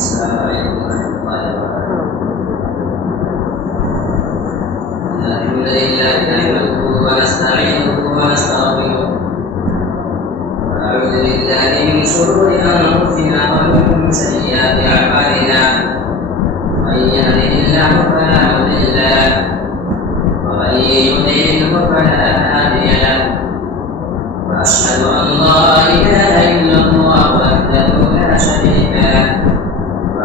السلام عليكم ورحمة الله وبركاته. الحمد لله نحمده ونستعينه ونستغفره ونعوذ بالله من شرور أنفسنا ومن سيئات أعمالنا. من يهده الله فلا مضل له ومن يضلل فلا هادي له. وأشهد أن لا إله إلا الله وحده لا شريك له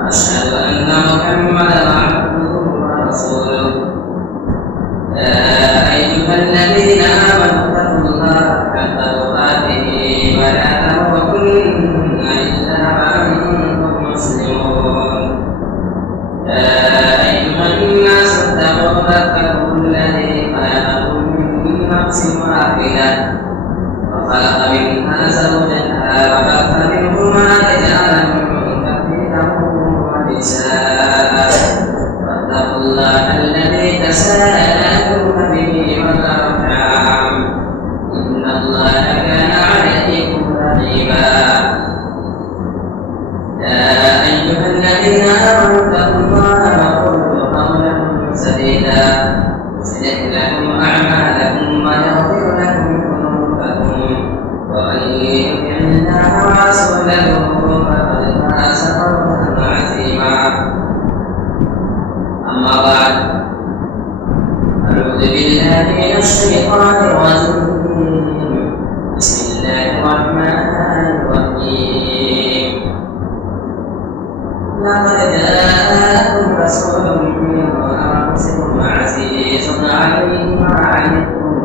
وأشهد أن محمدا عبده ورسوله. يا أيها الذين آمنوا اتقوا الله حق تقاته ولا تموتن إلا وأنتم مسلمون. يا أيها الناس اتقوا ربكم الذي خلقكم من نفس واحدة وخلق منها زوجها وبث منهما رجالا كثيرا ونساء واتقوا الله الذي تساءلون به والأرحام إن الله كان عليكم رقيبا. يا أيها الذين آمنوا اتقوا الله وقولوا قولا سديدا يصلح لكم أعمالكم ويغفر لكم ذنوبكم ومن يطع الله ورسوله فقد فاز فوزا عظيما. أما بعد أعوذ بالله من الشيطان الرجيم. بسم الله الرحمن الرحيم. لقد جاءكم رسول من أنفسكم عزيز عليه ما عنتم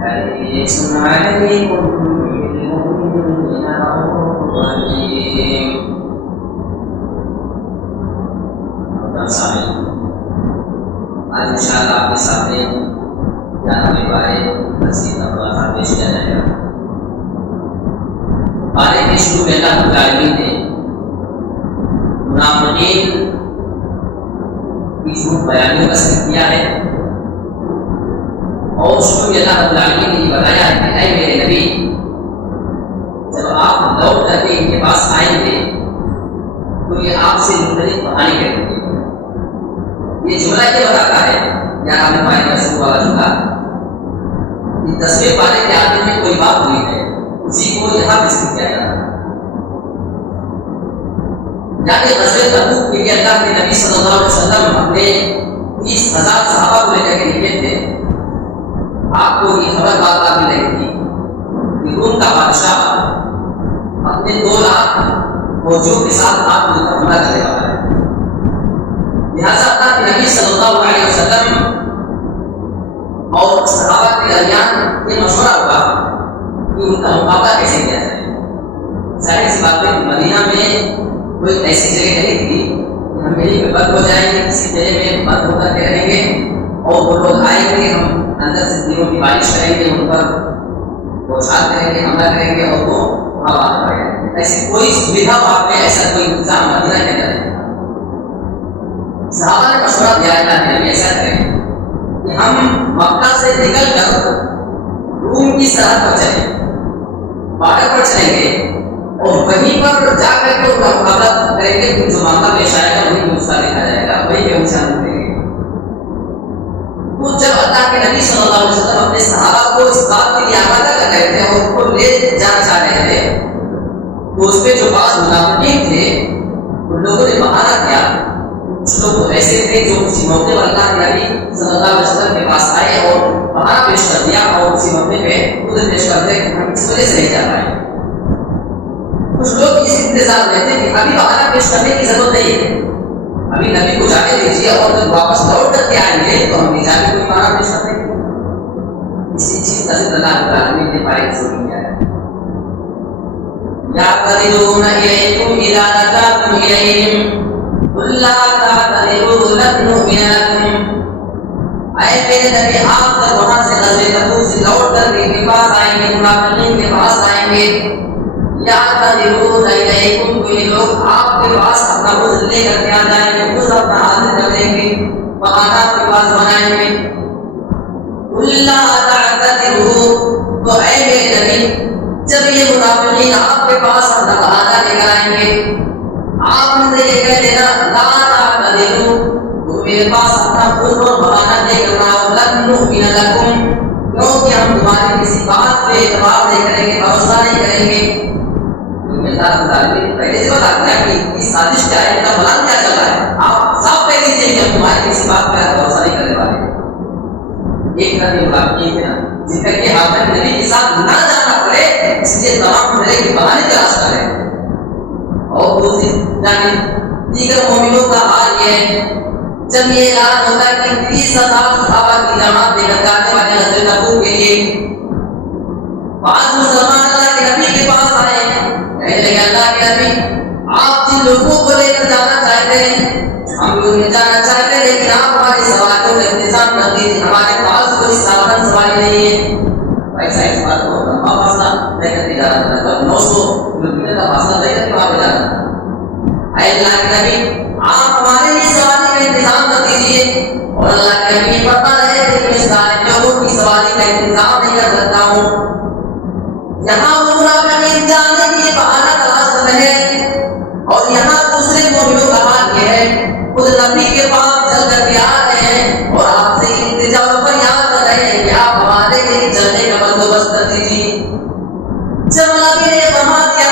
حريص عليكم بالمؤمنين رؤوف رحيم. آج انشاءاللہ آپ کے سامنے جاننے والے مزید مواضع پیش کیا جائے گا. بارے کے شروع میں اللہ العالمین نے منافقین کی جھوٹ بیانیوں کا ذکر کیا ہے اور شروع میں اللہ العالمین نے یہ بتایا ہے کہ اے میرے نبی جب آپ لوٹ کر کے ان کے پاس آئیں گے تو یہ آپ سے مختلف بہانے کریں گے. یہ جملہ یہ بتاتا ہے یا آپ نے پائے کا شروع والا جملہ کہ 10ویں پارے کے آخر میں کوئی بات ہوئی ہے اسی کو یہاں ذکر کیا جاتا ہے. یعنی غزوہ تبوک کے لیے اللہ کے نبی صلی اللہ علیہ وسلم اپنے 30,000 صحابہ کو لے کر کے نکلے تھے. آپ کو یہ خبر بات مل رہی تھی کہ روم کا بادشاہ اپنے 2 لاکھ فوجیوں کے ساتھ آپ کو حملہ کرنے والا ہے. لہٰذا تھا کہ نبی صلی اللہ علیہ وسلم اور صحابہ کے درمیان یہ مشورہ ہوا کہ ان کا مقابلہ کیسے کیا جائے. ظاہر سی بات ہے کہ مدینہ میں کوئی ایسی جگہ نہیں تھی کہ ہم یہیں پہ بند ہو جائیں گے, کسی جگہ میں بند ہو کر کے رہیں گے اور وہ لوگ آئیں گے, ہم اندر سے تیروں کی بارش کریں گے, ان پر بوچھار کریں گے, حملہ کریں گے اور وہ وہاں بات کریں گے. ایسی کوئی سویدھا وہاں پہ ایسا کوئی انتظام مدینہ کے اندر نہیں. صحابہ نے مشورہ دیا کہ ہم ایسا کریں کہ ہم مکہ سے نکل کر روم کی سرحد پر چلیں, بارڈر پر چلیں گے اور وہیں پر جا کر کے ان کا مقابلہ کریں گے. جو معاملہ پیش آئے گا وہیں اس کا دیکھا جائے گا, وہیں پہ ان سے ہم دیں گے. تو جب اللہ کے نبی صلی اللہ علیہ وسلم اپنے صحابہ کو اس بات کے لیے آمادہ کر رہے تھے اور ان کو لے جانا چاہ رہے تھے تو اس پہ جو بعض منافقین تھے ان لوگوں نے بہانہ کیا. کچھ لوگ ایسے تھے جو اسی موقع پر اللہ کے نبی صلی اللہ علیہ وسلم کے پاس آئے اور بہانہ پیش کر دیا اور اسی موقع پہ خود پیش کر دے کہ ہم اس وجہ سے نہیں جا پائے. کچھ لوگ اس انتظار میں تھے کہ ابھی بہانہ پیش کرنے کی ضرورت نہیں ہے, ابھی نبی کو جانے دیجیے اور جب واپس لوٹ کر کے آئیں گے تو ہم بھی جانے کوئی بہانہ پیش کر دیں گے. اسی چیز کا ذکر اللہ العالمین نے پائے شروع کیا ہے. يعتذرون إليكم إذا نكرتم إليهم قل لا تعتذروا لن نؤمن لكم. اے میرے نبی آپ جب وہاں سے غزوہ تبوک سے لوٹ کر کے پاس آئیں گے, منافقین کے پاس آئیں گے, یعتذرون إليكم کوئی لوگ آپ کے پاس اپنا عذر لے کر کے آ جائیں گے, عذر اپنا حاضر کر دیں گے, بہانہ کے پاس بنائیں گے. قل لا تعتذروا, تو اے میرے نبی جب یہ منافقین آپ کے پاس اپنا بہانہ لے کر آئیں گے, آپ نے یہ اللہ رب العالمین پہلے سے بتا دیا کہ اس سازش کیا ہے، ان کا پلان کیا چل رہا ہے. آپ صاف کہہ دیجیے کہ ہم تمہاری کسی بات پہ بھروسہ نہیں کرنے والے. ایک نبی منافقین تھے نا جن کا یہ حال ہے نبی کے ساتھ نہ جانا پڑے اس لیے تمام طرح کی بہانے تلاش کر رہے ہیں. اور دوسری جانب دیگر مومنوں کا حال یہ ہے جب یہ اعلان ہوتا ہے کہ 20,000 صحابہ کی جماعت لے کر جانے والے غزوہ تبوک کے لیے، بعض مسلمان اللہ کے نبی کے پاس آئے کہنے لگے اللہ کے نبی آپ جن لوگوں کو لے کر جانا چاہتے ہیں ہم لوگ نہیں جانا چاہتے، لیکن آپ ہماری سواریوں کا انتظام کر دیجیے، ہمارے پاس کوئی سادھن سواری نہیں ہے. ایسا اس بات کو لمبا فاصلہ طے کر کے جانا پڑتا ہے، 900 کلومیٹر کا فاصلہ طے کر کے وہاں پہ جانا. اے اللہ کے نبی آپ ہمارے لیے سواری کا انتظام کر دیجیے. اور اللہ کے نبی پتہ رہے کہ میں سارے لوگوں کی سواری کا انتظام نہیں کر سکتا ہوں. یہاں وہ منافقین جانے کے لیے بہانہ تلاش کر رہے ہیں اور یہاں دوسرے مومنوں کا حال یہ ہے خود نبی کے پاس چل کر کے آ رہے ہیں اور آپ سے التجا و فریاد کر رہے ہیں کہ آپ ہمارے لیے چلنے کا بندوبست کر دیجیے. جب نبی نے فرما دیا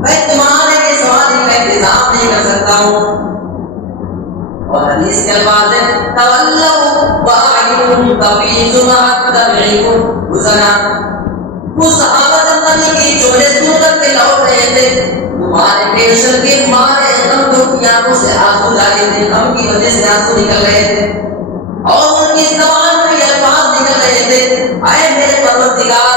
میں تمہارے لیے سواری کا انتظام نہیں کر سکتا ہوں، اور حدیث کے الفاظ ہیں تولوا واعینہم تفیض مع دمعکم حزنا. وہ صحابہ نبی کی جملے سن کر کے لوٹ رہے تھے، تمہارے ٹینشن کے مارے غم کی آنکھوں سے آنسو جاری تھے، غم کی وجہ سے آنسو نکل رہے تھے اور ان کی زبان میں الفاظ نکل رہے تھے اے میرے پروردگار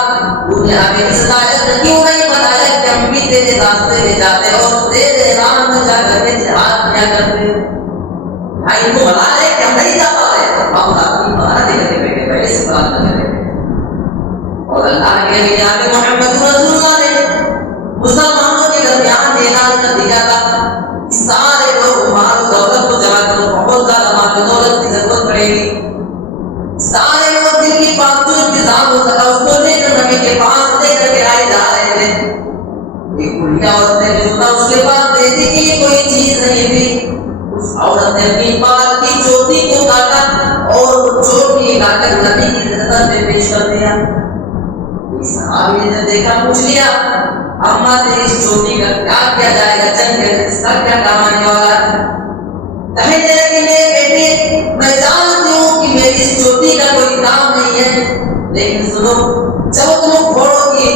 تو نے ہمیں اس لائق کیوں نہیں بنایا کہ ہم بھی تیرے راستے میں جاتے اور تیرے رام میں جا کر کے جہاد کیا کرتے. ان کو بنا لے کہ ہم نہیں جا پا رہے، ہم اپنی بنا دے کر بیٹھے پہلے سے بات کر رہے. اور اللہ کے نبی جناب محمد رسول اللہ نے مسلمانوں کے درمیان اعلان کر دیا تھا سارے لوگ مال و دولت کو جمع کرو، بہت زیادہ مال و دولت کی ضرورت پڑے گی. سارے لوگ دن کی بات جو انتظام ہو سکا اس کو لے کر نبی کے پاس لے کر کے آئے جا رہے تھے. ایک بڑھیا عورت نے جو تھا اس کے پاس دینے کے لیے کوئی چیز نہیں تھی. اس عورت نے اپنی بال کی چوٹی کو کاٹا اور چوٹی لا کر نبی کی نظر میں پیش کر دیا. صحابی نے دیکھا پوچھ لیا اما تیری اس چوٹی کا کیا کیا جائے گا، چل کے اس کا کیا کام آنے والا ہے. کہنے لگے میرے بیٹے میں جانتی ہوں کہ میری اس چوٹی کا کوئی کام نہیں ہے، لیکن سنو جب تم گھوڑوں کی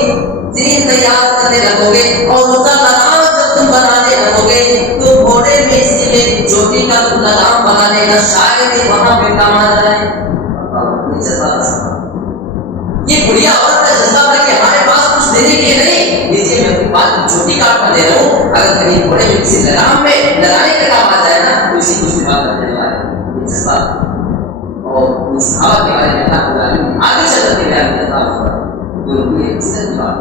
زین تیار کرنے لگو گے اور اس کا لگام جب تم بنانے لگو گے تو گھوڑے میں اسی میں چوٹی کا تم لگام بنانے کا شاید ہی وہاں پہ کام آ جائے. یہ بڑھیا عورت کا جذبہ تھا کہ ہمارے پاس کچھ دینے کے نہیں، نیچے میں اپنی بات کی چھوٹی کاٹ کر دے رہا ہوں، اگر کہیں گھوڑے میں کسی لگام میں لگانے کا کام آ جائے نا تو اسی کچھ بھی بات کر دینے والے. یہ جذبہ اور اس صحابہ کے بارے میں اللہ تعالیٰ نے آگے چل کر کے بیان کیا تھا جو ان کی عزت کی بات.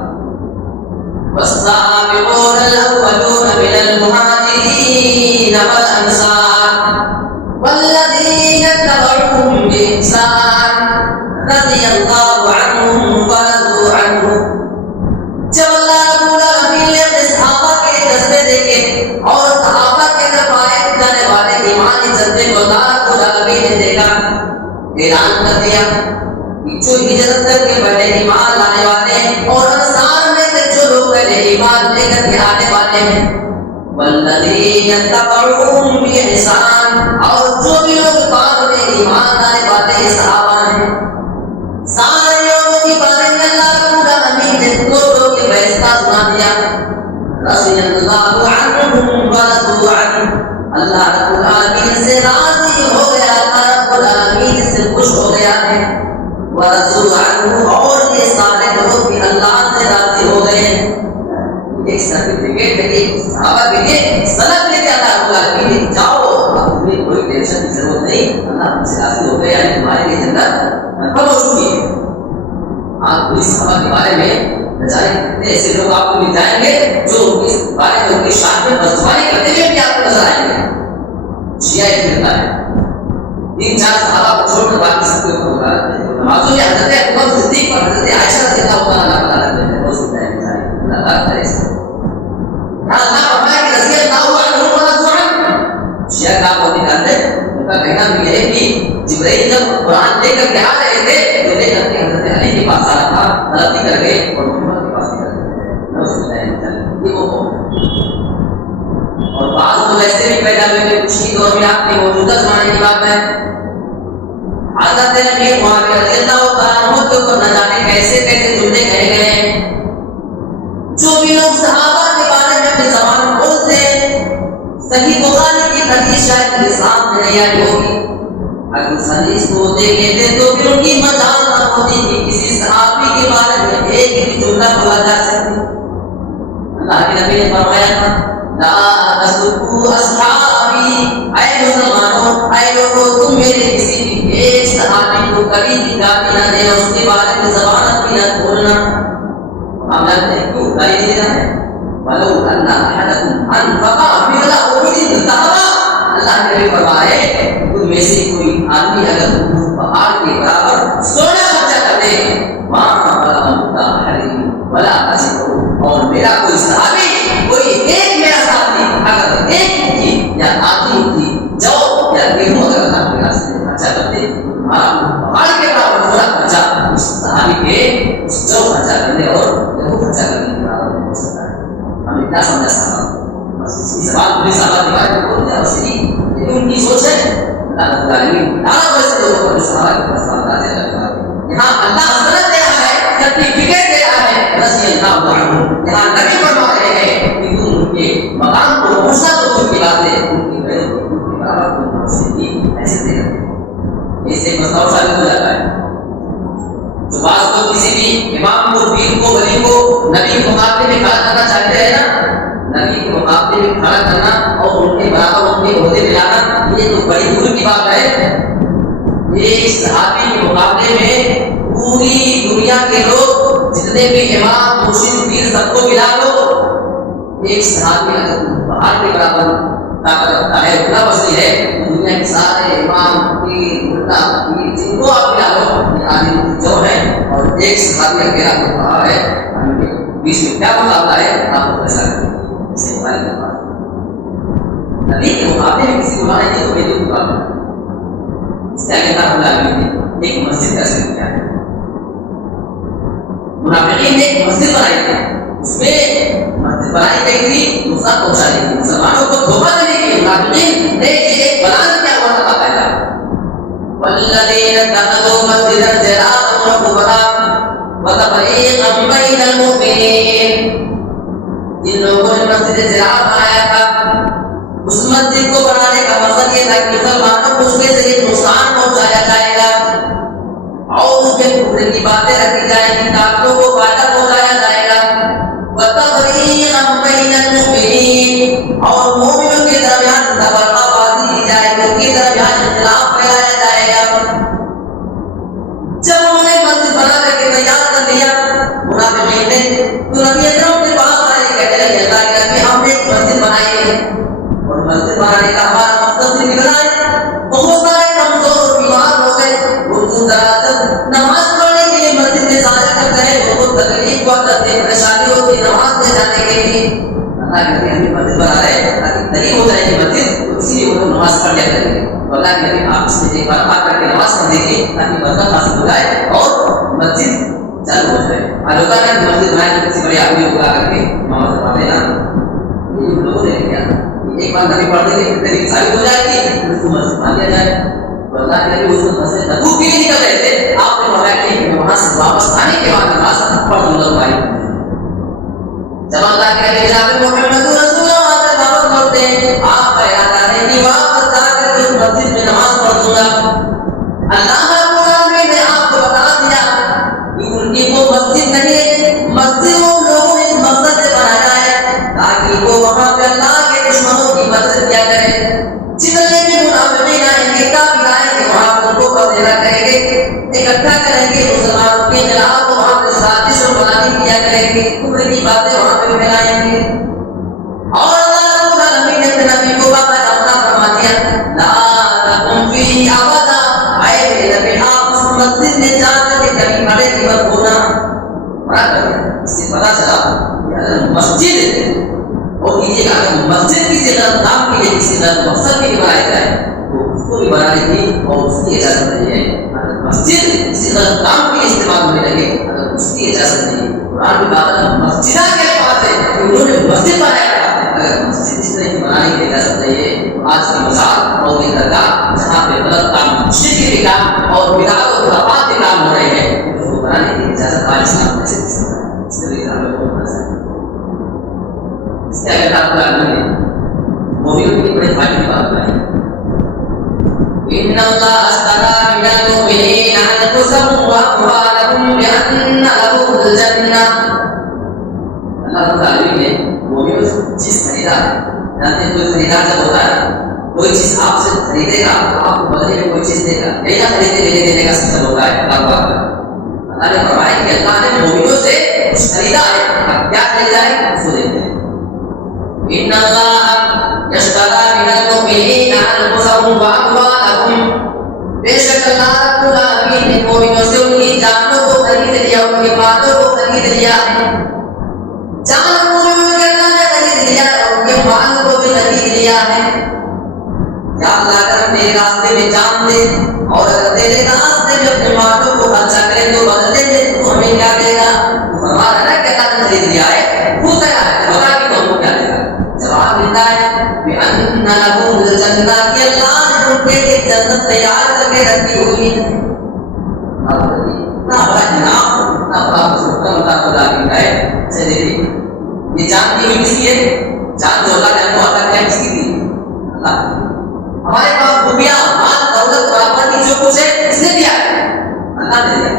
والسابقون الأولون من المهاجرين والأنصار والذين اتبعوهم بإحسان رضی اللہ عنہم ورضوا عنہ. جب اللہ رب العالمین نے اپنے صحابہ کے جذبے دیکھے اور صحابہ کے رفائق جانے والے ایمانی جذبے کو اللہ رب العالمین نے دیکھا، اعلان کر دیا کہ جو ہجرت کر کے پہلے ایمان لانے والے ہیں اور انصار میں سے جو لوگ پہلے ایمان لے کر کے آنے والے ہیں، والذین اتبعوهم بإحسان اور جو بھی لوگ بعد میں ایمان لانے والے صحابہ ہیں، سارے لوگوں کے بارے میں اللہ رب العالمین نے دو لوگوں کے فیصلہ سنا دیا. رضی اللہ عنہم ورضوا عنہ، اللہ رب العالمین سے راضی ہو گیا، اللہ رب العالمین سے خوش ہو گیا ہے. ورضوا عنہ اور یہ سارے لوگ بھی اللہ سے راضی ہو گئے. ایک سرٹیفکیٹ ہے کہ صحابہ کے لیے سند لے کے اللہ رب العالمین نے جاؤ اب تمہیں کوئی ٹینشن کی ضرورت نہیں، اللہ تم سے راضی ہو گیا ہے، تمہارے لیے جنت کب ہو چکی ہے. آپ پولیس صحابہ کے بارے میں بجائے ایسے لوگ آپ کو مل جائیں گے جو اس بارے میں ان کی شان میں بزداری کرتے ہوئے بھی آپ کو نظر آئیں گے. شیعہ ایک فرقہ ہے، 3-4 صحابہ کو چھوڑ کر باقی سب کو اوپر اٹھا دیتے ہیں. نمازوں میں حضرت ابوبکر صدیق اور حضرت عائشہ رضی اللہ عنہا بتا دیتے ہیں روز ہوتا ہے بیچارے. اللہ تعالیٰ کرے اس کو اللہ فرمایا کہ رضی اللہ عنہ ورضوا عنہ. شیعہ کا وہ نکالتے ان کا کہنا بھی ہے کہ جبرائیل جب قرآن لے کر کے آ رہے تھے تو لے کر کے حضرت علی کے پاس آ رہا تھا، غلطی کر گئے اور محمد کے پاس نکل گئے. یہ وہ اور بعض تو ایسے بھی پیدا ہوئے کہ کچھ ہی دور میں آپ کے موجودہ زمانے کی بات ہے حضرت نبی معاویہ رضی اللہ تعالیٰ عنہ کے اوپر نہ جانے کیسے کیسے جملے کہے گئے جو بھی لوگ صحابہ کے بارے میں اپنی زبان بولتے صحیح بخاری کی حدیث شاید لسان میں نہیں آئی ہوگی اگر اس حدیث کو دیکھتے تھے تو پھر ان کی مجال نہ ہوتی کہ کسی صحابی کے بارے میں ایک بھی جملہ بولا جا سکے اللہ کے نبی نے فرمایا تھا لا تسبوا اصحابی اے مسلمانوں اے لوگوں تم میرے کسی بھی ایک صحابی کو کبھی بھی گالی نہ دینا اس کے بارے میں زبان اپنی نہ کھولنا ہم جانتے ہیں کیوں گالی دینا ہے ولو ان احدکم انفق مثل احد ذهبا اللہ نے فرمایا تم میں سے کوئی آدمی اگر پہاڑ کے برابر سونا خرچہ کر دے وہاں بلا حریم ولا اسف اور میرا کوئی صحابی کوئی ایک میرا ساتھی اگر ایک کی یا آدمی کی جو یا گیہوں اگر اللہ کے راستے میں خرچہ کر دے پہاڑ کے برابر سونا خرچہ اس صحابی کے اس جو خرچہ کرنے اور گیہوں خرچہ کرنے کے برابر نہیں ہو سکتا ہے ہمیں کیا سمجھا صاحب بس اس کی سوال پوری صحابہ کے بارے میں بولتے ہیں اور صحیح لیکن ان کی سوچ ہے اللہ تعالیٰ ویسے لوگوں کو صحابہ کے پاس واضح کرتا ہے یہاں اللہ حضرت دے رہا ہے سرٹیفکیٹ دے رہا ہے رضی اللہ عنہ یہاں نبی فرما رہے ہیں کہ تم ان کے مقام کو پہنچنا تو تم کی بات ہے ان کی غیر ان کے برابر تم پہنچنے کی حیثیت دے رہے ہیں اس سے مسئلہ ثابت ہو جاتا ہے جو بعض لوگ کسی بھی امام کو پیر کو ولی کو نبی کے مقابلے میں کھڑا کرنا چاہتے ہیں نا نبی کے مقابلے میں کھڑا کرنا اور ان کے برابر ان کے عہدے میں لانا یہ تو بڑی دور کی بات ہے ایک صحابی کے مقابلے میں پوری دنیا کے لوگ جتنے بھی امام مرشد پیر سب کو ملا لو ایک صحابی اگر پہاڑ کے برابر طاقت رکھتا ہے اتنا وسیع ہے دنیا کے سارے امام پیر ملا پیر جن کو آپ ملا لو یہ آدمی جو ہے اور ایک صحابی اکیلا کو پہاڑ ہے بیچ میں کیا مقابلہ ہے آپ کو ایسا کریں سے موبائل کا بات نبی کے مقابلے میں کسی کو لانا یہ تو میری مقابلہ اس کا کتاب اللہ نے ایک مسجد کا ذکر کیا ہے منافقین نے ایک مسجد بنائی تھی اس میں مسجد بنائی گئی تھی نقصان پہنچانے کی مسلمانوں کو دھوکہ دینے کے لیے منافقین نے ایک بلان کیا ہوا تھا پہلا والذین اتخذوا مسجدا ضرارا وكفرا وتفريقا بين المؤمنين جن لوگوں نے مسجد زراعت بنایا تھا اس مسجد کو بنانے کا مقصد یہ تھا کہ مسلمانوں کو اس میں سے ایک نقصان پہنچایا جائے گا اور اس میں کفر کی باتیں رکھی جائیں گی کافروں کو فائدہ پہنچایا جائے گا وَتَفْرِيقًا بَيْنَ الْمُؤْمِنِينَ اور مومنوں کے درمیان تفرقہ بازی کی جائے گی ان کے درمیان اختلاف پھیلایا جائے گا جب انہوں نے مسجد بنا کر کے تیار کر لیا منافقین نے تو نبی اکرم کے پاس اللہ کے نبی ہم نے ایک مسجد بنائی ہے اور مسجد بنانے کا ہمارا مقصد سے نکلا ہے بہت سارے کمزور بیمار ہو گئے وہ دور دراز نماز پڑھنے کے لیے مسجد میں ضائع کرتے ہیں بہت تکلیف ہوا کرتے ہیں پریشانی ہوتی ہے نماز میں جانے کے لیے اللہ کے نبی ہم مسجد بنا رہے ہیں تاکہ نہیں ہو جائے گی مسجد تو اسی لیے وہ نماز پڑھ لیا کریں گے تو اللہ کے نبی آپ اس میں ایک بار آ کر کے نماز پڑھ دیجیے تاکہ برکت حاصل ہو جائے اور مسجد چالو ہو جائے آلوکا نے مسجد بنائی تو کسی بڑے آدمی کو بلا کر کے محمد فرما دینا یہ لوگوں نے کیا ایک بار نبی پڑھ دیں گے تحریک ثابت ہو جائے گی اس کو مسجد مان لیا جائے تو اللہ کے نبی اس کو مسجد تبوک کے لیے نکل رہے تھے آپ نے فرمایا کہ وہاں سے واپس آنے کے بعد نماز پڑھ دوں گا تمہاری جب اللہ کے نبی جناب محمد رسول اللہ سے واپس لوٹتے ہیں آپ کا ارادہ ہے کہ واپس جا کر کے اس مسجد میں نماز پڑھ دوں گا اللہ رب العالمین نے آپ کو بتا دیا ان کی وہ مسجد نہیں ہے مسجد وہ لوگوں نے اس مقصد سے بنایا ہے تاکہ وہ وہاں پہ اللہ کے دشمنوں کی مدد کیا کرے جتنے بھی منافقین آئیں گے کافر آئیں گے وہاں ان کو قبضہ کریں گے اکٹھا کریں گے مسلمانوں کے خلاف وہاں پہ سازش و پلاننگ کیا کریں گے کفر کی باتیں وہاں پہ پھیلائیں گے اور اللہ رب العالمین نے اپنے نبی کو باقاعدہ فرما دیا لا تقم فیہ ابدا اے میرے نبی آپ اس مسجد میں جا کر کے کبھی کھڑے نہیں مت ہونا اس سے پتا چلا مسجد اور کیجیے گا اگر مسجد کسی غلط کام کے لیے کسی غلط مقصد کے لیے بنایا جائے تو اس کو بھی بنانے کی اور اس کی اجازت نہیں ہے اگر مسجد کسی غلط کام کے لیے استعمال ہونے لگے اگر اس کی اجازت نہیں قرآن کی بات مسجدہ کے الفاظ ہے انہوں نے اس کے اگر آپ نے مومنوں کی بڑی بھاری بات بتائی ان اللہ اشترى من المؤمنین انفسهم واموالهم بان لهم الجنہ. اللہ رب العالمین نے مومنوں سے چیز خریدا. جانتے ہیں کوئی خریدار جب ہوتا ہے کوئی چیز آپ سے خریدے گا آپ کو بدلے میں کوئی چیز دے گا, نہیں نہ خریدے لینے دینے کا سسٹم ہوتا ہے. اللہ نے فرمایا کہ اللہ نے مومنوں سے کچھ خریدا ہے, کیا خریدا ہے اس کو دیتے ہیں. ان اللہ یشتری من المؤمنین انفسهم واموالهم, بے شک اللہ رب العالمین نے مومنوں سے ان کی جانوں کو خرید لیا, ان کی مالوں کو خرید لیا ہے. جان مومنوں کے اللہ نے خرید لیا ہے اور ان کے مال کو بھی خرید لیا ہے. یا اللہ اگر میرے راستے میں جان دے اور اگر تیرے راستے میں اپنے مالوں کو خرچہ کرے تو بدلے میں تو ہمیں کیا دے گا؟ ہمارا نہ کہ اللہ نے خرید لیا ہے, وہ تیار ہے, بتا کہ تم کو کیا دے گا. جواب ملتا ہے بِأَنَّ لَهُمُ الْجَنَّةَ, کہ اللہ نے ان کے لیے جنت تیار کر کے رکھی ہوئی ہے. اتنا بڑا انعام, اتنا بڑا مسلم اللہ خدا کی ہے. اچھا دیکھیے یہ جان کی ہوئی کسی ہے, جان جو اللہ نے ہم کو عطا کیا کسی کی؟ اللہ. ہمارے پاس روپیہ مال دولت پراپرٹی جو کچھ ہے کس نے دیا ہے؟ اللہ نے دیا.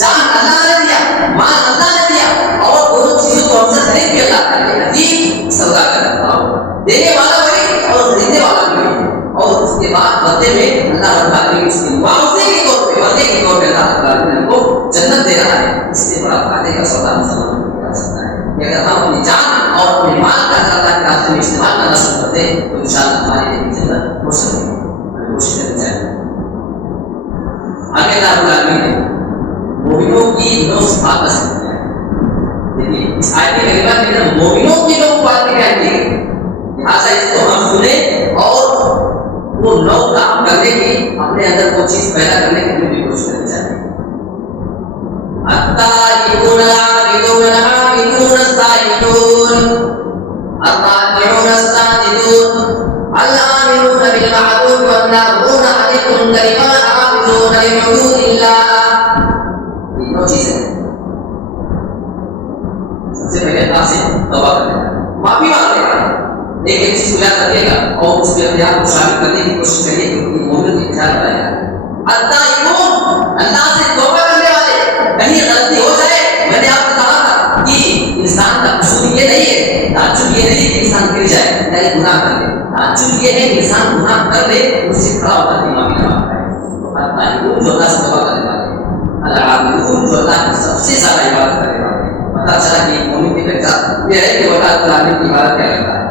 جان اللہ نے دیا, مال اللہ نے دیا, اور دونوں چیزوں کو ہم سے خرید کے اللہ کر دیا. عجیب سودا کر رہا ہو, دینے والا وہی اور خریدنے والا بھی وہی. اور اس کے بعد بدلے میں اللہ رب العالمین اس کے معاوضے کے طور پہ, وعدے کے طور پہ اللہ رب العالمین کو جنت دے رہا ہے. اس سے بڑا فائدے کا سودا مسلمان کو کیا سکتا ہے کہ اگر ہم اپنی جان اور اپنے مال کا اللہ کے راستے میں استعمال کرنا شروع کرتے تو انشاءاللہ ہمارے لیے جنت ہو سکے گی. ہمیں کوشش کرنی چاہیے. آگے اللہ رب العالمین نے مومنوں کی 9 صفات کا ذکر کیا ہے. دیکھیے اس آیت کریمہ کے اندر مومنوں کی 9 باتیں کیا کی گئی, لہٰذا اس کو ہم سنیں اور وہ 9 کام کرنے کی, اپنے اندر وہ چیز پیدا کرنے کی بھی کوشش کرنی چاہیے. التائبون العابدون الحامدون السائحون الراكعون الساجدون الآمرون بالمعروف والناهون عن المنكر والحافظون لحدود الله. یہ 9 چیزیں ہیں. سب سے پہلے اللہ سے توبہ کرنے کا, معافی مانگنے کا, ایک چیز کو یاد رکھیے گا اور اس کے اختیار کو شامل کرنے کی کوشش کریے کیونکہ مومن کے خیال بتایا ہے. التائبون, اللہ سے توبہ کرنے والے. کہیں غلطی ہو جائے, میں نے آپ کو کہا تھا کہ انسان کا قصور یہ نہیں ہے, تعجب یہ نہیں کہ انسان گر جائے یعنی گناہ کر لے, تعجب یہ ہے کہ انسان گناہ کر لے اس سے کھڑا ہوتا ہے معافی مانگتا ہے. تو التائبون جو اللہ سے توبہ کرنے والے, العابدون جو اللہ کی سب سے زیادہ عبادت کرنے والے. پتا چلا کہ مومن کی پہچان یہ ہے کہ وہ اللہ تعالیٰ کی عبادت کیا کرتا ہے.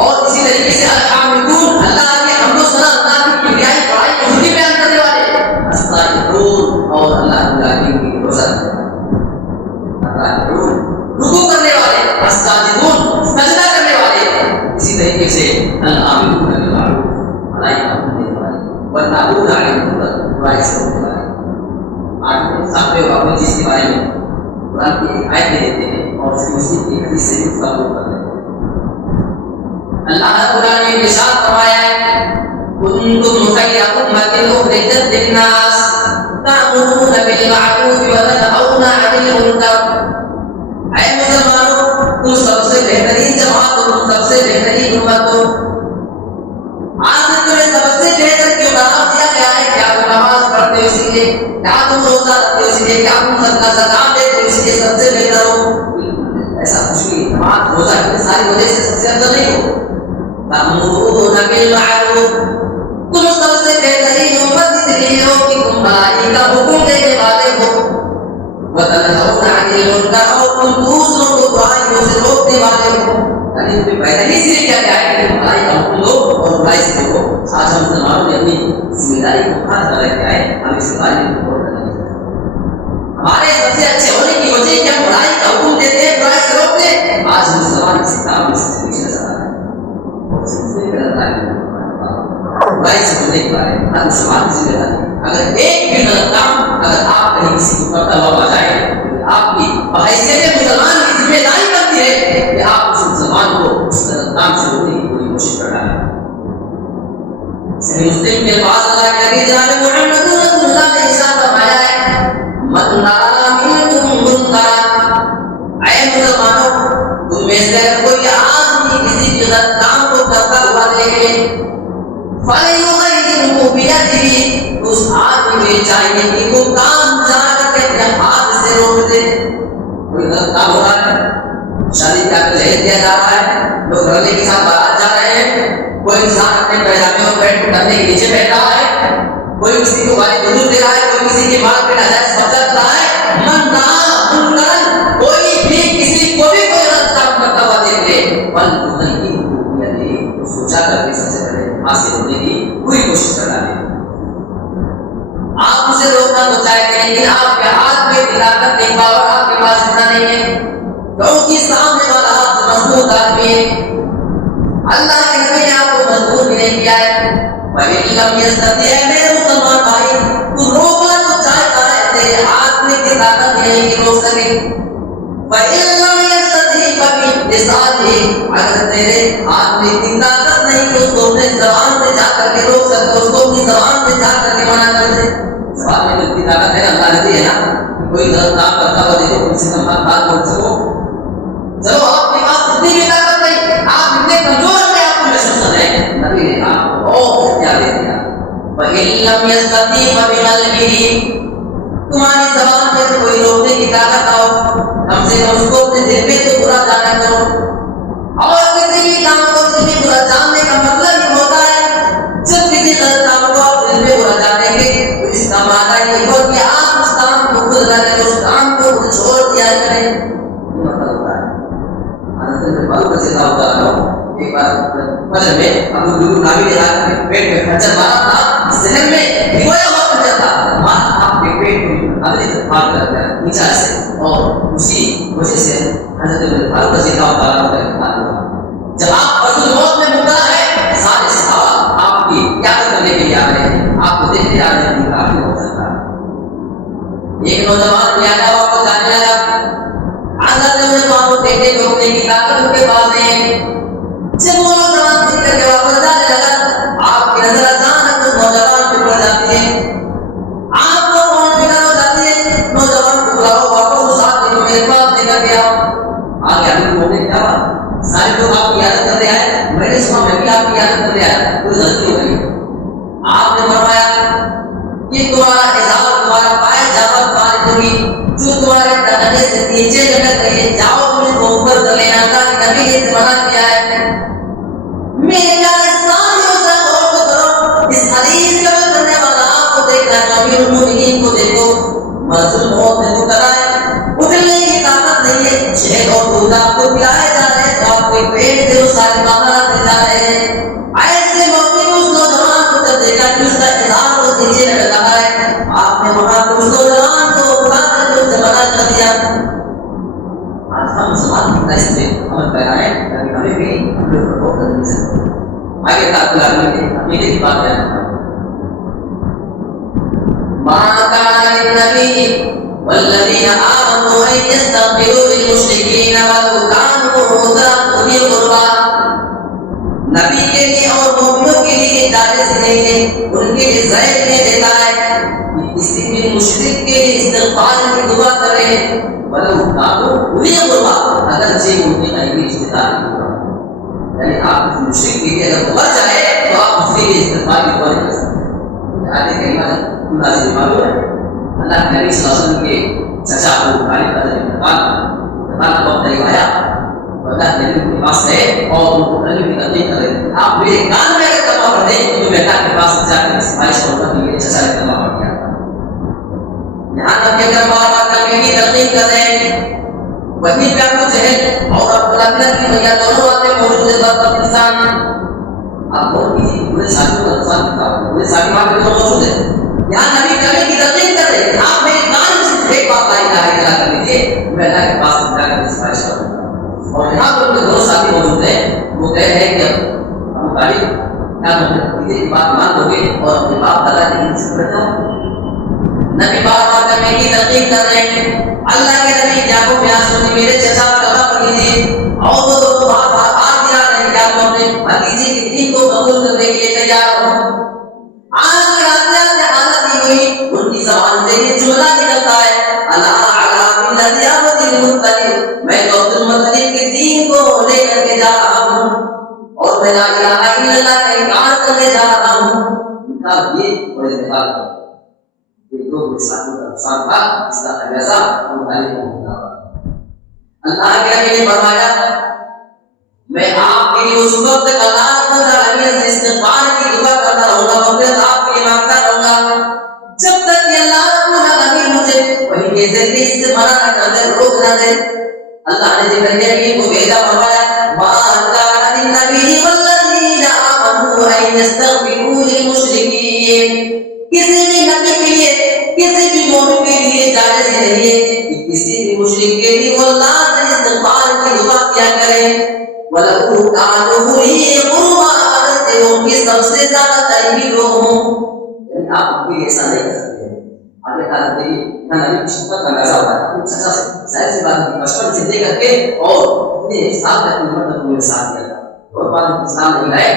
اور اسی طریقے سے الحامدون, اللہ کے حمد و ثنا, اللہ کی کبریائی بڑائی کو خود ہی بیان کرنے والے. السائحون, اور اللہ تعالیٰ کی روزہ رکوع کرنے والے. الساجدون, سجدہ کرنے والے. اسی طریقے سے الآمرون بالمعروف, بھلائی کا حکم دینے والے. والناہون عن المنکر, برائی سے روکنے والے. آج سامنے واقع چیز کے بارے میں قرآن کی ایک آیت میں دیتے ہیں اور اس کی مسلم کی حدیث سے بھی اس کا روک کرتے ہیں. اللہ تعالیٰ نے ارشاد فرمایا ہے کنتم خیر امۃ اخرجت للناس تأمرون بالمعروف وتنہون عن المنکر. اے مسلمانوں, تم سب سے بہترین جماعت ہو, تم سب سے بہترین امت ہو. آج تمہیں سب سے بہتر کیوں قرار دیا گیا ہے؟ کیا تم نماز پڑھتے ہو اسی لیے, کیا تم روزہ رکھتے ہو اسی لیے, کیا تم صدقہ زکات دیتے ہو اسی لیے سب سے بہتر ہو؟ ایسا کچھ بھی. نماز روزہ کی ساری وجہ سے سب سے افضل نہیں ہو. تأمرون بالمعروف, تم سب سے بہترین امت اس لیے ہو کہ تم بھلائی کا حکم دینے والے ہو. وتنہون عن المنکر, اور تم دوسروں کو برائیوں سے روکنے والے ہو. یعنی تمہیں پہلے ہی اس لیے کیا گیا ہے کہ تم بھلائی کا حکم دو اور برائی سے روکو. آج ہم مسلمانوں نے اپنی ذمہ داری کو خاص کر رکھا ہے, ہم اس بارے میں غور کرنا چاہتے ہیں. ہمارے سب سے اچھے ہونے کی وجہ کیا برائی کا حکم دیتے ہیں, برائی سے روکتے ہیں. آج مسلمان اس کام میں سے پیچھے نظر آ رہا ہے. برائی سے ہونے کے بارے میں ہر مسلمان کی ذمہ داری. اگر ایک بھی غلط کام اگر آپ کہیں کسی کے اوپر دباؤ آ جائے, آپ کی بحیثیت مسلمان کی ذمہ داری بنتی ہے کہ آپ اس مسلمان کو اس غلط کام سے روکنے کی پوری کوشش کر رہا ہے. صحیح مسلم کے پاس اللہ کے نبی جناب محمد رسول اللہ نے ارشاد فرمایا ہے من رأى منکم منکرا, اے مسلمانوں تمہیں سے اگر کوئی آدمی کسی بھی غلط کام کو کرتا ہوا دیکھے فَلْيُغَيِّرْهُ بِيَدِهِ، اس آدمی میں چاہیے کہ وہ کام جا کر کے اپنے ہاتھ سے روک دے. کوئی غلط کام ہو رہا ہے، شادی کا جہیز دیا جا رہا ہے، لوگ گھرنے کے ساتھ بارات جا رہے ہیں، کوئی انسان اپنے پیجامے اور پینٹ ڈالنے کے نیچے بیٹھا ہے، کوئی کسی کو گالی گلوچ دے رہا ہے، کوئی کسی کی مال پہ ناجائز قبضہ کر رہا ہے، من رأى منکرا، کوئی بھی کسی کو بھی کوئی غلط کام کرتا ہوا دیکھ لے فَلْيُغَيِّرْهُ بِيَدِهِ، تو سوچا کر کے سب سے پہلے ہاتھ سے روکنے کی پوری کوشش کرنا ہے. آپ اسے روکنا تو چاہتے ہیں لیکن آپ کے ہاتھ میں طاقت نہیں، پاور آپ کے پاس اتنا نہیں ہے، کیونکہ سامنے والا آپ مضبوط آدمی ہے. اللہ کے نبی نے آپ کو مضبوط بھی نہیں کیا ہے. وَإِن لَّمْ يَسْتَطِعْ، میرے مسلمان بھائی، تو روکنا تو چاہتا ہے، تیرے ہاتھ میں کی طاقت نہیں کہ روک سکے. وَإِن لَّمْ يَسْتَطِعْ فَبِلِسَانِهِ، اگر تیرے ہاتھ میں کی طاقت نہیں تو اس کو اپنے زبان سے جا کر کے روک سکتے، اس کو اپنی زبان سے جا کر کے منع کر دے. زبان میں جو کی طاقت ہے اللہ نے دی ہے نا، کوئی غلط کام کرتا ہوا دیکھو کم سے کم ہاتھ بات بول سکو. چلو آپ کے پاس اتنی بھی طاقت نہیں، آپ اتنے کمزور اپنے آپ کو محسوس کر رہے ہیں، نبی نے آپ کو بہت اختیار دے دیا. وَإِن لَّمْ يَسْتَطِعْ فَبِقَلْبِهِ، تمہاری زبان میں سے کوئی روکنے کی طاقت آؤ، کم سے کم اس کو اپنے دل میں تو برا جانا کرو. اور کسی بھی کام کو دل میں برا جاننے کا مطلب یہ ہوتا ہے جب کسی غلط کام کو آپ دل میں برا جانیں گے تو اس کا معنی یہ ہو کہ آپ اس کام کو خود نہ کریں، اس کام کو خود چھوڑ دیا کریں. یہ مطلب ہوتا ہے. حضرت میں بہت بسیطہ ہوتا ہے. ایک بار فجر میں ابو دلو نامی نے آج پیٹ میں خنجر مارا تھا، ذہن میں بھگویا ہوا خنجر تھا، مار آپ کے پیٹ میں اگلے بھاگ کر گیا نیچا سے، اور اسی وجہ سے حضرت میں بہت بسیطہ ہوتا ہے. جب آپ فضل موت میں مبتلا ہے، سارے صحابہ آپ کی قیادت کرنے کے لیے آ رہے ہیں، آپ کو دیکھتے آ رہے ہیں کہ کافی ہو سکتا ہے. ایک نوجوان پیادہ ہوا کو جانے لگا، حضرت نے وہاں کو دیکھنے روکنے کی طاقت ان کے پاس نہیں ہے. جب وہ نوجوان دیکھ کر کے واپس جانے لگا، آپ کی نظر اچانک اس نوجوان پہ پڑ جاتی ہے، آپ کو کون فکر ہو جاتی ہے، نوجوان کو بلاؤ واپس اس آدمی کو میرے پاس لے کر کے آؤ. آگے آدمی کو بولنے کیا بات، سارے لوگ آپ کی عادت کر رہے ہیں، میں نے سنا میں بھی آپ کی عادت کر رہا ہے، کوئی غلطی ہو گئی. آپ نے فرمایا کہ تمہارا اظہار، تمہارا پائے جاوت تمہاری ہوگی جو تمہارے تنے سے نیچے لٹک رہی ہے، جاؤ تم اس کو اوپر کر لینا. اللہ کے نبی نے اسے منع کیا ہے. میرے پیارے سامنے ذرا غور تو کرو، اس حدیث کا عمل کرنے والا آپ کو دیکھنا ہے، امیر المؤمنین کو دیکھو، مظلوم موت میں مبتلا ہے، اٹھنے کی طاقت نہیں ہے، شہد اور دودھ آپ کو پلائے جا رہے ہیں تو آپ کو پیٹ سے وہ سارے معاملات مل جا رہے ہیں. ایسے موقع میں اس نوجوان کو جب دیکھا کہ اس کا اظہار وہ نیچے لٹک رہا ہے، آپ نے وہاں اس نوجوان کو اٹھا کر کے اسے منع کر دیا. آج ہم مسلمان کتنا اس پہ عمل کر رہے ہیں تاکہ ہمیں بھی ہم لوگ کو کر نہیں سکتے. آگے تعلق اپنی کی بات کریں. ما كان للنبي والذين آمنوا أن يستغفروا للمشركين ولو كانوا أولي قربى. نبی کے لیے اور مومنوں کے لیے جائز نہیں ہے، ان کے لیے زائد نہیں دیتا ہے کہ کسی بھی مشرک کے لیے استغفار کی دعا کرے، ولو كانوا أولي قربى، اگرچہ ان کے قریبی رشتے دار ہیں. یعنی آپ اس مشرک کے لیے اگر دعا چاہے تو آپ اس کے لیے استغفار کی دعا کر سکتے ہیں. آگے کئی بات لازم معلوم ہے. اللہ کے نبی صلی اللہ علیہ وسلم کے چچا ابو طالب کا جب انتقال کا وقت نہیں آیا تو اللہ کے نبی کے پاس گئے اور ان کو نبی کی تقریر کر رہے تھے. آپ میرے کان میں اگر کلمہ پڑھ دیں تو میں اللہ کے پاس جا کر سفارش کروں گا کہ میرے چچا نے کلمہ پڑھ دیا. یہاں تک کہ اگر بار بار نبی کی تقریر کر رہے ہیں، وہیں پہ آپ کو جہل اور اپنا کی بھیا دونوں باتیں موجود ہیں. بات انسان آپ بہت کسی پورے ساتھیوں کا نقصان کرتا ہے، پورے ساتھی وہاں پہ تو موجود ہے. یہاں نبی کرنے کی تقریر کر رہے ہیں، آپ میرے کان سے ایک بات لا الہ الا اللہ کر لیجیے، میں اللہ کے پاس جا کر سفارش کروں گا. اور یہاں پر جو دو ساتھی موجود ہیں وہ کہہ رہے ہیں کہ ابو طالب کیا تم کی بات مان لو گے اور اپنے باپ دادا کی عزت کر جاؤ. نبی بار بار کرنے کی تقریر کر رہے ہیں. اللہ کے نبی کیا کو پیاس ہوتی میرے چچا کا کلمہ پڑھ لیجیے، اور وہ دونوں بار بار ہاتھ گرا رہے ہیں. کیا تم اپنے بھتیجے کی دین کو قبول کرنے کے لیے تیار ہو؟ آج کی حالت یہ ہوئی، ان کی زبان سے یہ جملہ نکلتا ہے، اللہ علی ملت عبد المطلب، میں تو المطلب کے دین کو لے کر کے جا رہا ہوں اور میں لا الہ الا اللہ کا انکار کرنے جا رہا ہوں. انکار یہ اور انتقال یہ دو انسانوں کا نقصان تھا جس کا خمیازہ ہم تعلیم کو ہوتا. اللہ کے نے فرمایا میں آپ کے لیے اس وقت تک اللہ رب العالمین سے استغفار کی دعا کرتا رہوں گا اور آپ کے لیے مانگتا رہوں گا جب تک کہ اللہ رب العالمین مجھے وہی کے ذریعے سے منع نہ کر دے, روک نہ دے. اللہ نے جبرائیل کو بھیجا, فرمایا ما كان للنبي والذين آمنوا أن يستغفروا للمشركين. کسی بھی نبی کے لیے, کسی بھی مومن کے لیے جائز نہیں ہے کہ کسی بھی مشرک کے لیے وہ اللہ سے استغفار کی دعا کیا کرے. وَلَوْ كَانُوا أُولِي قُرْبَىٰ اگر ان کی سب سے زیادہ قریبی لوگ ہوں. یعنی آپ بھی ایسا نہیں کر سکتے. آگے حالت دیکھیے نبی کی شفقت کا اندازہ ہوتا ہے. چچا سے ظاہر سی بات ہے بچپن سے دے کر کے اور اتنے سال تک عمر تک میرے ساتھ دیا تھا اور بعد میں اسلام نہیں لائے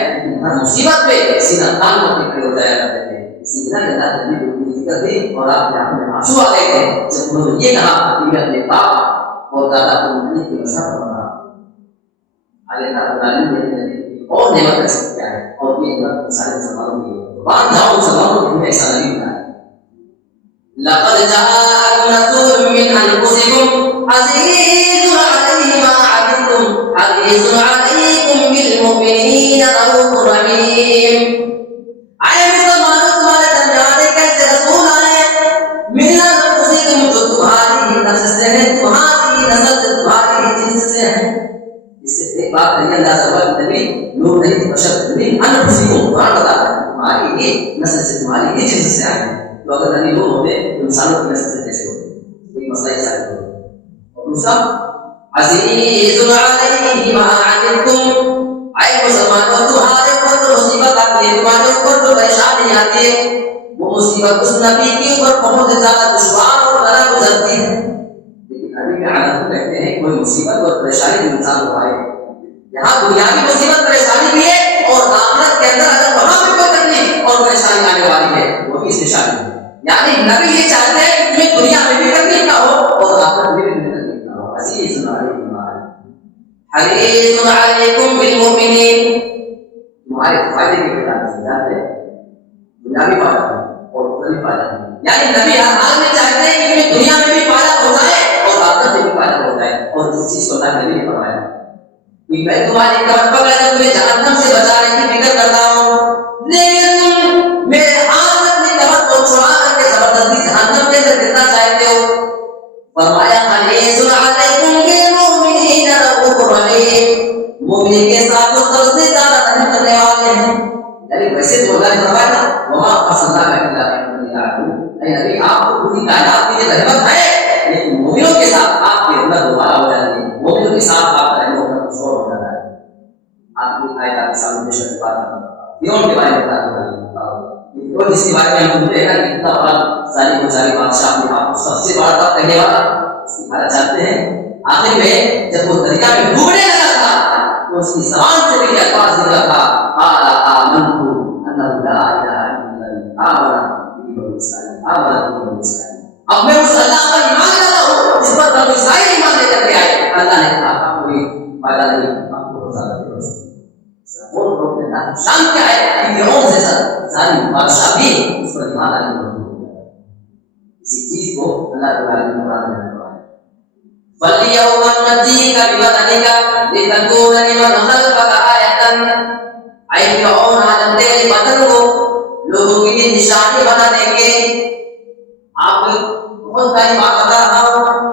ہر مصیبت پہ سیدھا کام کرنے کھڑے ہو جایا کرتے تھے. اسی بنا کے اللہ نے بھی فکر دی اور آپ کے آنکھوں میں آنسو آ گئے تھے جب انہوں نے یہ کہا کہ میں اپنے باپ اور دادا کو ملنے کی وجہ بنا. آگے تعلیم نے اور نعمت کا سب کیا ہے اور یہ نعمت سارے مسلمانوں کی ہے. بعد جاؤ مسلمانوں کو ایسا نہیں ہوتا ہے. لقد جاءكم رسول من انفسكم عزيز عليه ما عنتم حريص عليكم بالمؤمنين رؤوف رحيم. آئے مسلمانوں تمہارے درمیان ایک ایسے رسول آئے من انفسكم جو تمہاری نفس سے ہے, تمہاری نسل سے, تمہاری جنس سے ہے. اس سے ایک بات ہے اللہ سبحانہ نبی لوگ نہیں بشر نہیں انفسكم قرآن بتا رہا ہے تمہاری یہ نسل سے, تمہاری یہ جنس سے آئے. تو اگر نبی لوگ ہوتے تو انسانوں کی نسل سے کیسے ہوتے؟ ایک مسئلہ ایسا ہے. اور دوسرا عزیز علیہ ما عنتم, اے مسلمانوں تمہارے اوپر جو مصیبت آتی ہے, تمہارے اوپر جو پریشانی آتی ہے, وہ مصیبت اس نبی کے اوپر بہت زیادہ دشوار اور بلا گزرتی ہے. لیکن نبی کے حالت میں کہتے ہیں کوئی مصیبت اور پریشانی انسان کو آئے, یہاں دنیاوی مصیبت پریشانی بھی ہے اور آخرت کے اندر اگر وہاں بھی کوئی تکلیف اور پریشانی آنے والی ہے وہ بھی اس میں شامل ہے. یعنی نبی یہ چاہتے ہیں کہ تمہیں دنیا میں بھی تکلیف نہ ہو اور آخرت میں بھی تکلیف نہ ہو. عزیز علیکم حریص علیکم بالمؤمنین, تمہارے فائدے کے لیے جاتے ہیں دنیاوی فائدہ اور اخروی فائدہ. یعنی نبی ہر حال میں چاہتے ہیں کہ تمہیں دنیا میں بھی فائدہ پہنچائے اور آخرت میں بھی فائدہ پہنچائے. اور اس چیز کو اللہ نے بھی فرمایا کہ میں تمہاری کمر پکڑ کر تمہیں جہنم سے بچانے کی فکر کرتا ہوں, لیکن تم میرے ہاتھ میں اپنی کمر کو چھڑا کر کے زبردستی جہنم کے اندر گرنا چاہتے ہو. فرمایا حریص علیکم بالمؤمنین رؤوف رحیم, مومن کے ساتھ وہ سب سے زیادہ رحم کرنے والے ہیں. یعنی ویسے تو اللہ نے فرمایا وما ارسلناک الا رحمۃ للعالمین, اے نبی آپ کو پوری کائنات کی رحمت ہے, لیکن مومنوں کے ساتھ آپ کے اندر دوبارہ ہو جاتی ہے, مومنوں کے ساتھ آپ کا رحم و کرم شور ہو جاتا ہے. آپ کی آیت آپ کے سامنے پیش بات فرعون کے بارے میں بتا اور جس کے بارے میں ہم بولے گا کہ اتنا بڑا ظالم و جابر بادشاہ اپنے آپ کو سب سے بڑا تھا کہنے والا, اس کی حالت جانتے ہیں. آخر میں جب وہ دریا میں ڈوبنے لگا تھا تو اس کی زبان سے بھی الفاظ نکلا تھا قال آمنت انہ لا الہ الا اللہ آمن بنی اسرائیل آمن بنی اسرائیل. اب میں اس اللہ پر ایمان لاتا ہوں جس پر بنی اسرائیل ایمان لے کر کے آئے. اللہ نے کہا کوئی فائدہ نہیں, آپ کو بتا دے اور لوگ نے کہا شان کیا ہے کہ فرعون جیسا ظالم بادشاہ بھی اس پر ایمان لانے کو مجبور ہو گیا. اسی چیز کو اللہ تعالی نے قرآن میں فرمایا فَالْيَوْمَ نُنَجِّيكَ بِبَدَنِكَ لِتَكُونَ لِمَنْ خَلْفَكَ آیَةً. اے فرعون آج تیرے بدن کو لوگوں کے لیے نشانی بنا دیں گے. آپ کو بہت بڑی بات بتا رہا ہوں.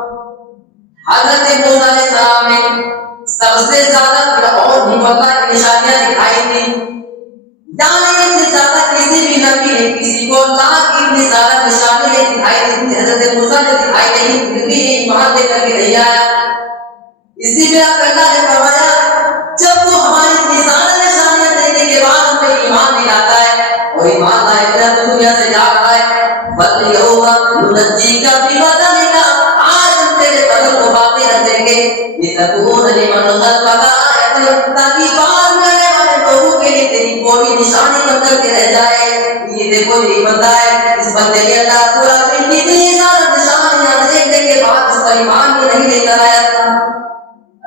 حضرت موسیٰ علیہ السلام نے سب سے زیادہ فرعون ہمت کی نشانیاں دکھائی تھی. یعنی اس سے زیادہ کسی بھی نبی نے کسی کو اللہ کی اتنی زیادہ نشانیاں دکھائی تھی. حضرت موسیٰ نے دکھائی نہیں, پھر بھی ایمان لے کر کے نہیں آیا. اسی لیے اللہ نے فرمایا جب وہ ہماری اتنی زیادہ نشانیاں دینے کے بعد ہم پہ ایمان نہیں آتا ہے اور ایمان لائے بنا تو دنیا سے جا رہا ہے. فَالْيَوْمَ نُنَجِّيكَ بِبَدَنِكَ, آج ہم تیرے بدن کو باقی رکھ دیں گے. لِتَكُونَ لِمَنْ خَلْفَكَ آیَةً, تاکہ بعد میں آنے والے لوگوں کے لیے تیری کوئی نشانی بن کر کے رہ جائے. یہ دیکھو یہ بندہ ہے, اس بندے کے اللہ پورا دن اتنی زیادہ نشانیاں دیکھنے کے بعد اس پر ایمان بھی نہیں لے کر آیا تھا.